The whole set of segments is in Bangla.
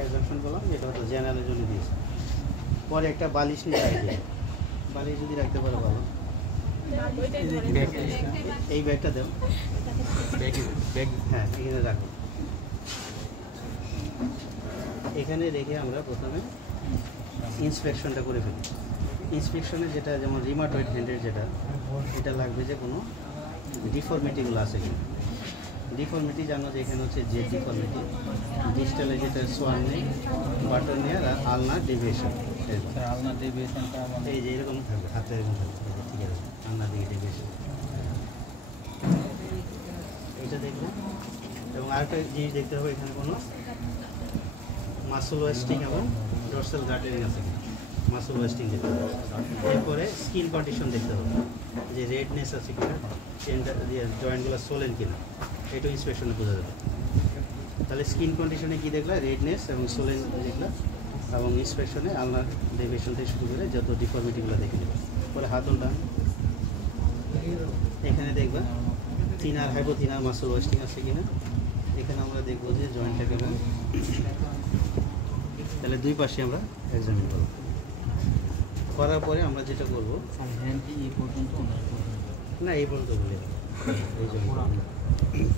অ্যাজাম্পশন করলাম এটা হয়তো জেনারেলের জন্য দিয়েছে। পরে একটা বালিশ নিয়ে রাখবে, বালিশ যদি রাখতে পারো ভালো। এই ব্যাগটা দেও, হ্যাঁ এখানে রাখো। এখানে রেখে আমরা প্রথমে ইন্সপেকশনটা করে ফেলি। ইন্সপেকশনে যেটা যেমন রিমাটয়েড হ্যান্ডের যেটা, এটা লাগবে যে কোনো ডিফর্মিটিগুলো আছে কিনা। ডিফর্মিটি জানো যে এখানে হচ্ছে জেড ডিফর্মিটি, ডিজিটালে যেটা সোয়ান নেই, বাটন নেই, আর আলনা ডেভিয়েশন। আলনা ডেভিয়েশনটা এই যে এরকম থাকবে, হাতে এরকম থাকবে, ঠিক আছে, আলনা দিকে ডেভিয়েশন এটা দেখবে। এবং আরেকটা জিনিস দেখতে হবে এখানে কোনো মাসল ওয়েস্টিং এবং ডর্সাল গার্ডেরিং আছে কিনা, মাসল ওয়েস্টিং দেখতে হবে। এরপরে স্কিন কন্ডিশন দেখতে হবে যে রেডনেস আছে কিনা, জয়েন্টগুলো সোলেন কিনা, এটা ইন্সপেকশনে বোঝা যাবে। তাহলে স্কিন কন্ডিশনে কী দেখলা, রেডনেস এবং সোলেন দেখলা, এবং ইন্সপেকশনে আলনার ডেভিয়েশন থেকে শুরু করে যত ডিফর্মিটিগুলো দেখে নেবে। পরে হাতলটা এখানে দেখবা থিনার হাইপোথিনার মাসল ওয়েস্টিং আছে কিনা। এখানে আমরা দেখবো যে জয়েন্টটাকে, তাহলে দুই পাশে আমরা এক্সামিন করব। করার পরে আমরা যেটা করব, না এই পর্যন্ত বলে এই জন্য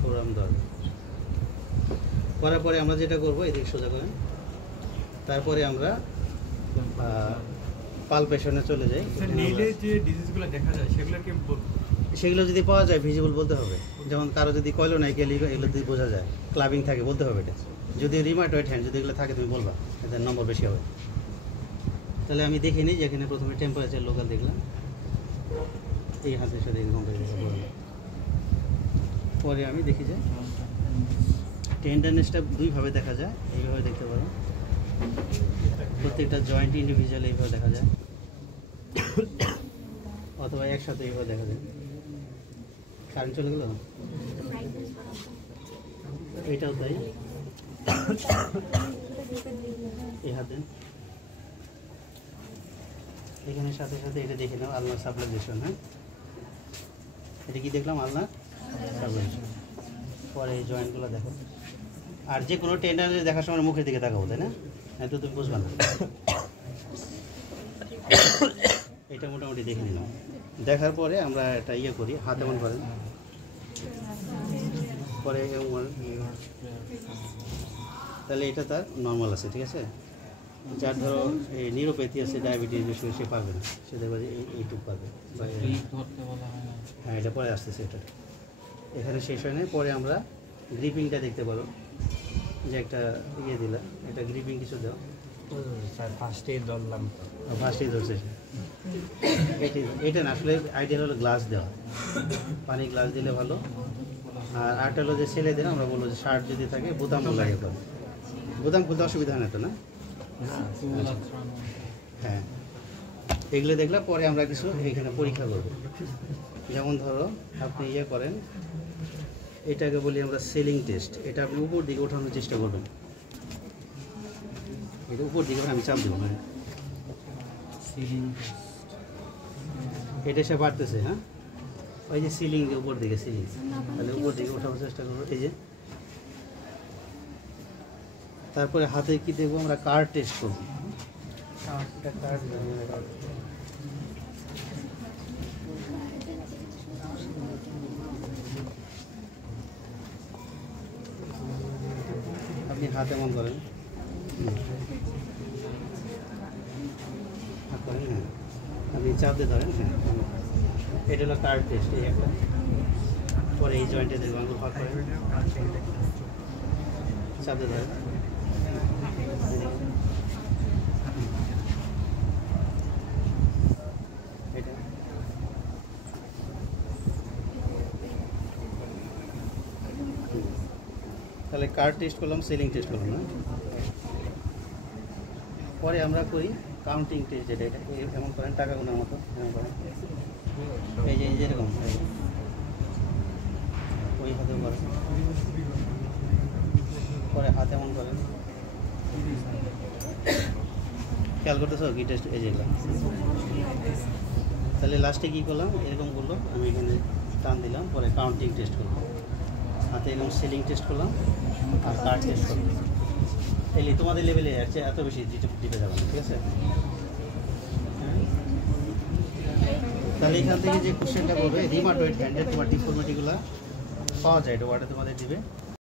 ফোরাম দেওয়া। করার পরে আমরা যেটা করব, এদিকে সোজা করেন, তারপরে আমরা পালপেশনে চলে যাই। নেইলে যে ডিজিজগুলো দেখা যায় সেগুলো যদি পাওয়া যায় ভিজিবল বলতে হবে। যেমন কারো যদি কয়লোনাইকেল এগুলো যদি বোঝা যায়, ক্লাবিং থাকে বলতে হবে এটা। যদি রিমাটয়েড হ্যান্ড যদি এগুলো থাকে তুমি বলবা, এদের নম্বর বেশি হবে। তাহলে আমি দেখে নিই, যেখানে প্রথমে টেম্পারেচার লোকাল দেখলাম, এই হাতের সাথে কম্পারেচার করলাম। পরে আমি দেখি যে টেন্ডারনেসটা দুইভাবে দেখা যায়, এইভাবে দেখতে পারো, প্রত্যেকটা জয়েন্ট ইন্ডিভিজুয়াল এইভাবে দেখা যায়, অথবা একসাথে এইভাবে দেখা যায়। কারেন্ট চলে গেল, এইটাও তাই। এই হাতে এখানে সাথে সাথে এটা দেখে নাও, আলনার সাবলাইজেশন। হ্যাঁ, এটা কি দেখলাম, আলনার সাবলাইজেশন। পরে এই জয়েন্টগুলো দেখো। আর যে কোনো টেন্ডার দেখার সময় মুখের দিকে তাকাবো, তাই না? এত তুমি বুঝবে না। এটা মোটামুটি দেখে নিলাম। দেখার পরে আমরা একটা ইয়ে করি, হাত এমন করেন, পরে তাহলে এটা তার নর্মাল আছে, ঠিক আছে। যার ধরো এই নিউরোপ্যাথি আছে, ডায়াবেটিস বিষয়ে সে পারবে না, সে দেখবে যে এইটুকু পারবে। হ্যাঁ, এটা পরে আসতেছে, এটা এখানে শেষ হয় না। পরে আমরা গ্রিপিংটা দেখতে পারো, যে একটা ইয়ে দিলাম, এটা গ্রিপিং কিছু দাও। ফার্স্টেই ধরলাম, ফার্স্টেই ধরছে এটা না, আসলে আইডিয়াল হলো গ্লাস দেওয়া, পানি গ্লাস দিলে ভালো। আর আরেকটা হলো যে ছেলে দিলে আমরা বলবো যে শার্ট যদি থাকে বোতাম লাগিয়ে পাবো, বোতাম খুলতে অসুবিধা হয় না তো, না? হ্যাঁ, এগুলো দেখলে পরে আমরা কিছু এখানে পরীক্ষা করবো। যেমন ধরো আপনি ইয়ে করেন, এটাকে বলি আমরা সেলিং টেস্ট। এটা আপনি উপর দিকে ওঠানোর চেষ্টা করবেন, এটা উপর দিকে আমি চাপ দেবো, মানে এটা সে বাড়তেছে। হ্যাঁ, ওই যে সিলিং উপর দিকে, সিলিং, তাহলে উপর দিকে ওঠানোর চেষ্টা করবো, এই যে। তারপরে হাতে কি দেখবো আমরা, কার্ড টেস্ট করবো। আপনি হাতে এমন করেন, হ্যাঁ, আপনি চাপ দিয়ে ধরেন। হ্যাঁ, এটা হলো কার্ড টেস্ট, এই একটা। পরে এই জয়েন্টে দেখবো, আঙুল ফাঁক করে চাপ দিয়ে ধরেন। এটা তাহলে কার্ড টেস্ট করলাম, সেলিং টেস্ট করলাম না। পরে আমরা করি কাউন্টিং টেস্ট, যেটা এটা এমন করেন টাকা গোনার মতো, এমন করেন, এই যে যেরকম ওই হাতে করেন। পরে হাত এমন করেন, খেয়াল করতেছ কি টেস্ট, এই যেগুলো। তাহলে লাস্টে কী করলাম, এরকম করলো, আমি এখানে টান দিলাম, পরে কাউন্টিং টেস্ট করলাম, হাতে এরকম সেলিং টেস্ট করলাম, আর কার্ড টেস্ট করলাম। এলি তোমাদের লেভেলে আছে, এত বেশি ডিপে যাবে না, ঠিক আছে? হ্যাঁ। তাহলে এখান থেকে যে কোশ্চেনটা করবে রিমাটয়েড হ্যান্ডের তোমার ডিফর্মিটিগুলো পাওয়া যায়, এটা ওয়ার্ডে তোমাদের দিবে।